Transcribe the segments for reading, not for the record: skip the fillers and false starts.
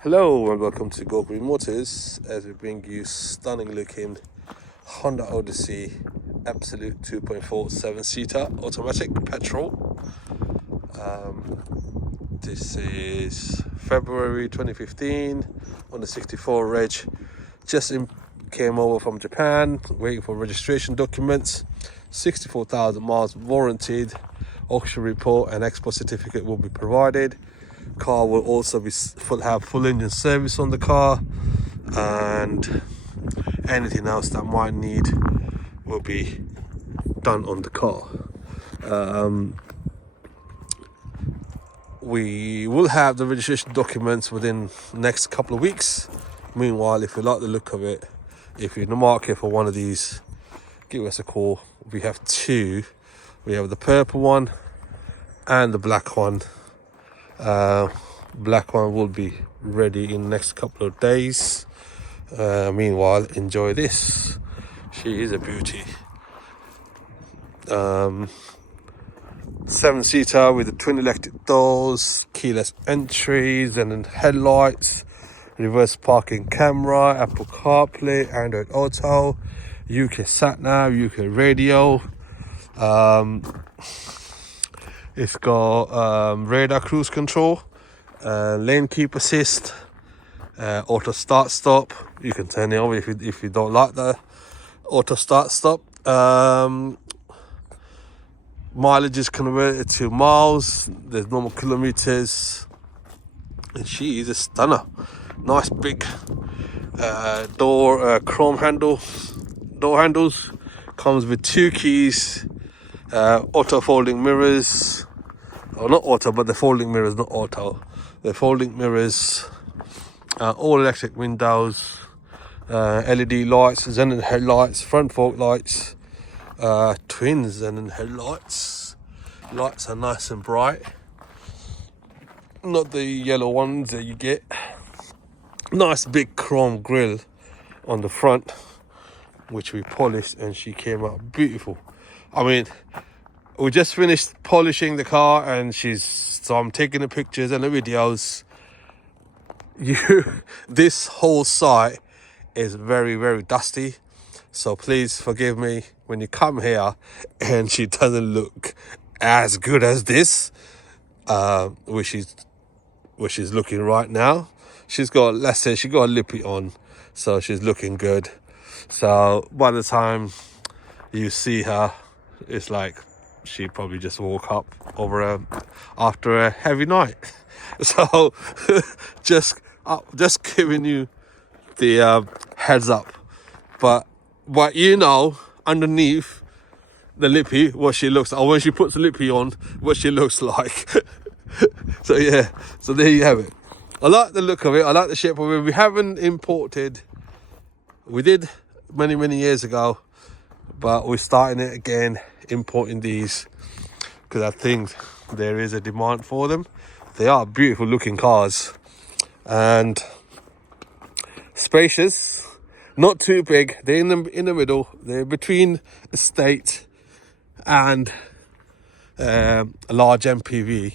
Hello and welcome to Go Green Motors as we bring you stunning looking Honda Odyssey Absolute 2.4 7-seater automatic petrol. This is February 2015 on the 64 reg. Came over from Japan, waiting for registration documents. 64,000 miles warranted. Auction report and export certificate will be provided. Car will also have full engine service on the car, and anything else that might need will be done on the car. We will have the registration documents within the next couple of weeks. Meanwhile, if you like the look of it, if you're in the market for one of these, give us a call. We have two. We have the purple one and the black one. Black one will be ready in the next couple of days. Meanwhile, enjoy this. She is a beauty. 7-seater with the twin electric doors, keyless entries and then headlights, reverse parking camera, Apple CarPlay, Android Auto, UK sat nav, UK radio. It's got radar cruise control, lane keep assist, auto start stop. You can turn it off if you don't like the auto start stop. Mileage is converted to miles. There's normal kilometers, and she is a stunner. Nice big chrome door handles. Comes with two keys, auto folding mirrors. Oh, not auto, but the folding mirrors, not auto. The folding mirrors, all electric windows, LED lights, xenon headlights, front fork lights, twin xenon headlights. Lights are nice and bright, not the yellow ones that you get. Nice big chrome grille on the front, which we polished, and she came out beautiful. I mean, we just finished polishing the car, and so I'm taking the pictures and the videos. This whole site is very, very dusty, so please forgive me when you come here and she doesn't look as good as this, which she's looking right now. She got a lippy on, so she's looking good. So by the time you see her, it's like she probably just woke up after a heavy night. So just giving you the heads up. But underneath the lippy, what she looks like, or when she puts the lippy on, what she looks like. So yeah, so there you have it. I like the look of it. I like the shape of it. We haven't imported. We did many years ago, but we're starting it again, importing these, because I think there is a demand for them. They are beautiful looking cars and spacious, not too big. They're in the middle. They're between estate and a large MPV.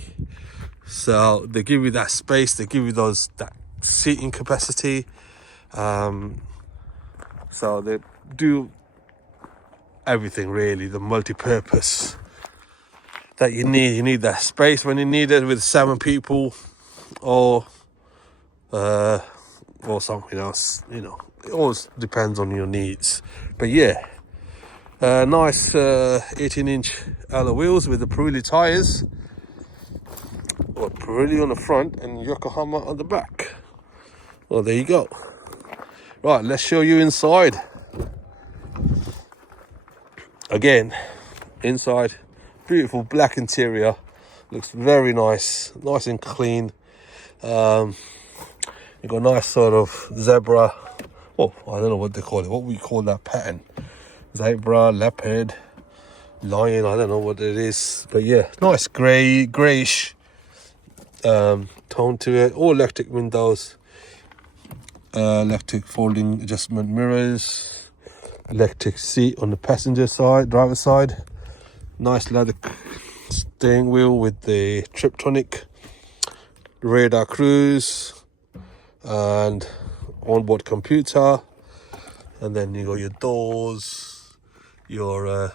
So they give you that space. They give you that seating capacity. So they do everything really. The multi-purpose that you need. You need that space when you need it with 7 people, or something else. It always depends on your needs. But yeah, nice 18-inch alloy wheels with the Pirelli tires, or Pirelli on the front and Yokohama on the back. Well, there you go. Right, let's show you inside. Again, inside, beautiful black interior, looks very nice and clean. You got a nice sort of zebra. Oh, I don't know what they call it. What we call that pattern? Zebra, leopard, lion. I don't know what it is, but yeah, nice greyish tone to it. All electric windows, electric folding adjustment mirrors, electric seat on the passenger side, driver side. Nice leather steering wheel with the Triptonic radar cruise, and onboard computer, and then you got your doors, your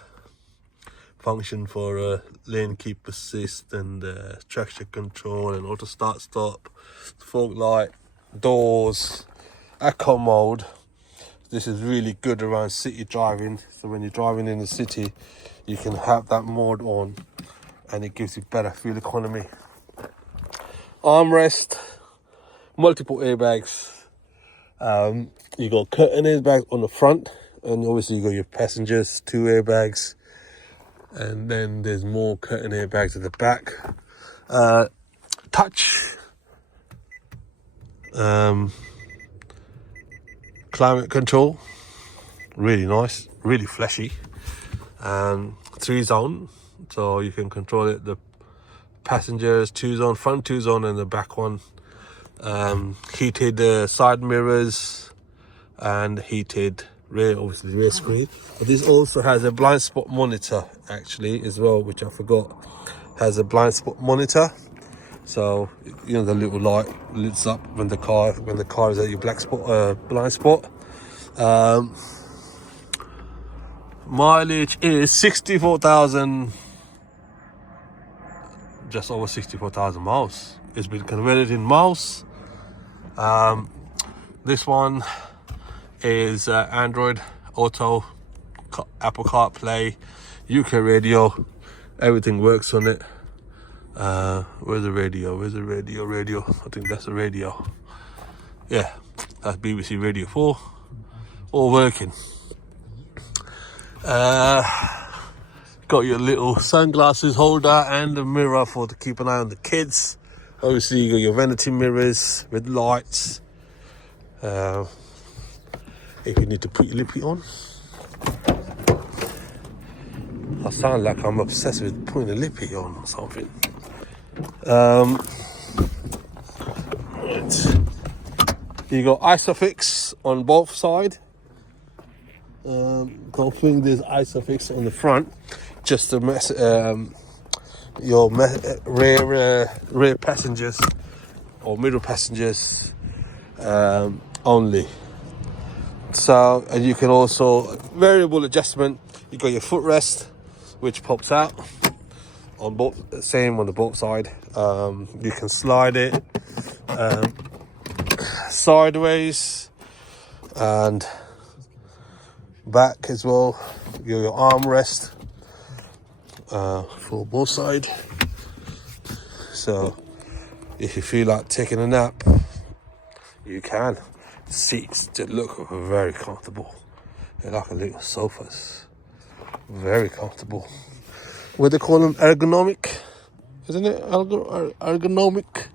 function for lane keep assist and traction control and auto start stop, fog light, doors, eco mode. This is really good around city driving, so when you're driving in the city you can have that mode on and it gives you better fuel economy. Armrest, multiple airbags. You got curtain airbags on the front, and obviously you got your passengers, 2 airbags, and then there's more curtain airbags at the back. Touch, climate control, really nice, really fleshy, 3-zone, so you can control it. The passengers 2-zone, front 2-zone, and the back one. Heated side mirrors and heated rear, obviously rear screen. But this also has a blind spot monitor actually as well, which I forgot. Has a blind spot monitor, so you know the little light lights up when the car is at your blind spot. Mileage is 64,000, just over 64,000 miles. It's been converted in miles. This one is Android Auto, Apple CarPlay, UK radio, everything works on it. Where's the radio? Radio. I think that's the radio. Yeah, that's BBC Radio 4, all working. Got your little sunglasses holder and a mirror to keep an eye on the kids. Obviously you got your vanity mirrors with lights. If you need to put your lippy on. I sound like I'm obsessed with putting a lippy on or something. Right. You got Isofix on both sides. Don't think there's Isofix on the front, just to mess your rear passengers or middle passengers only. So, and you can also variable adjustment. You got your footrest, which pops out on both, same on the both side. You can slide it sideways and back as well. Your armrest for both sides. So if you feel like taking a nap, you can. Seats just look very comfortable. They're like a little sofas. Very comfortable. What they call them, ergonomic, isn't it? Ergonomic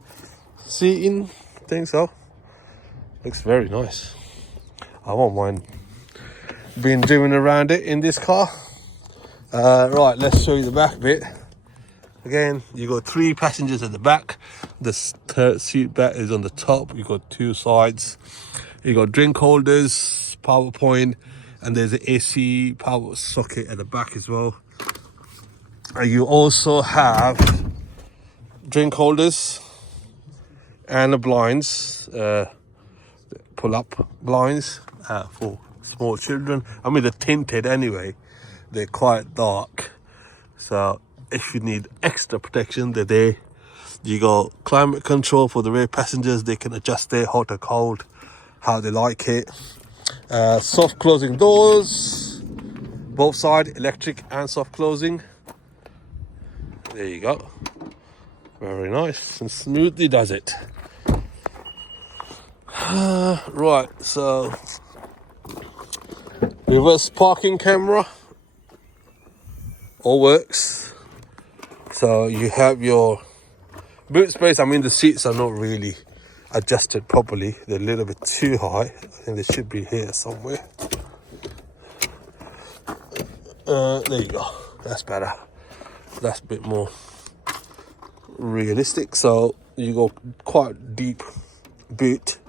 seating. I think so. Looks very nice. I won't mind being driven around it in this car. Right, let's show you the back bit. Again, you got 3 passengers at the back. The third seat back is on the top. You got 2 sides. You got drink holders, power point, and there's an AC power socket at the back as well. And you also have drink holders and the blinds, pull-up blinds for small children. I mean, they're tinted anyway. They're quite dark. So if you need extra protection, they're there. You got climate control for the rear passengers. They can adjust their hot or cold, how they like it. Soft closing doors, both sides, electric and soft closing. There you go. Very nice and smoothly does it. Right, so reverse parking camera all works. So you have your boot space. I mean, the seats are not really adjusted properly. They're a little bit too high. I think they should be here somewhere. There you go. That's better. That's a bit more realistic. So you go quite deep boot.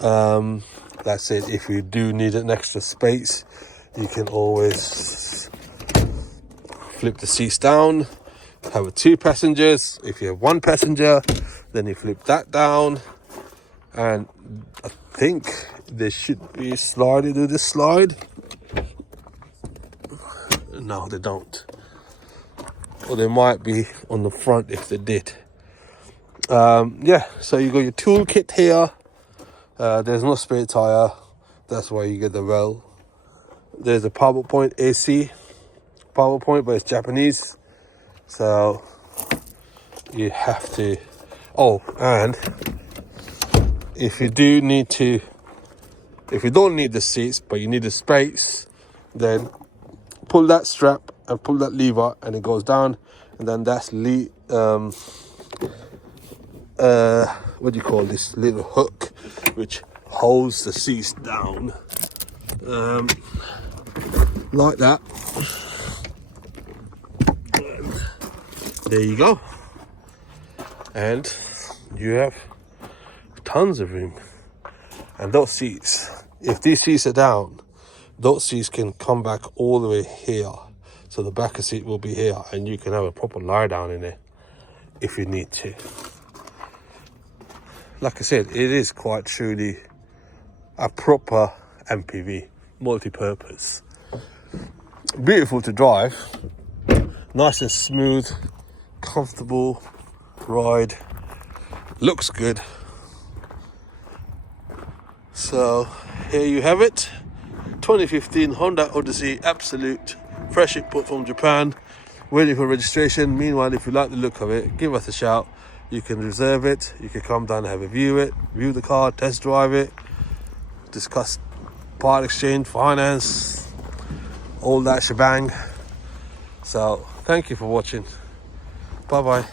That's it. If you do need an extra space, you can always flip the seats down, have 2 passengers. If you have 1 passenger, then you flip that down and I think there should be a slide into this slide. No, they don't. Or they might be on the front if they did. Yeah, so you got your toolkit here. There's no spare tire. That's why you get the rail. There's a power point AC. Power point, but it's Japanese. So you have to... Oh, and if you don't need the seats, but you need the space, then pull that strap and pull that lever and it goes down, and then that's what do you call this little hook which holds the seats down, like that. And there you go, and you have tons of room. And those seats, if these seats are down, those seats can come back all the way here. So the back of the seat will be here, and you can have a proper lie down in it if you need to. Like I said, it is quite truly a proper MPV, multi-purpose. Beautiful to drive, nice and smooth, comfortable ride, looks good. So here you have it, 2015 Honda Odyssey Absolute, fresh import from Japan, waiting for registration. Meanwhile, if you like the look of it, give us a shout. You can reserve it, you can come down and have a view the car, test drive it, discuss part exchange, finance, all that shebang. So thank you for watching. Bye bye.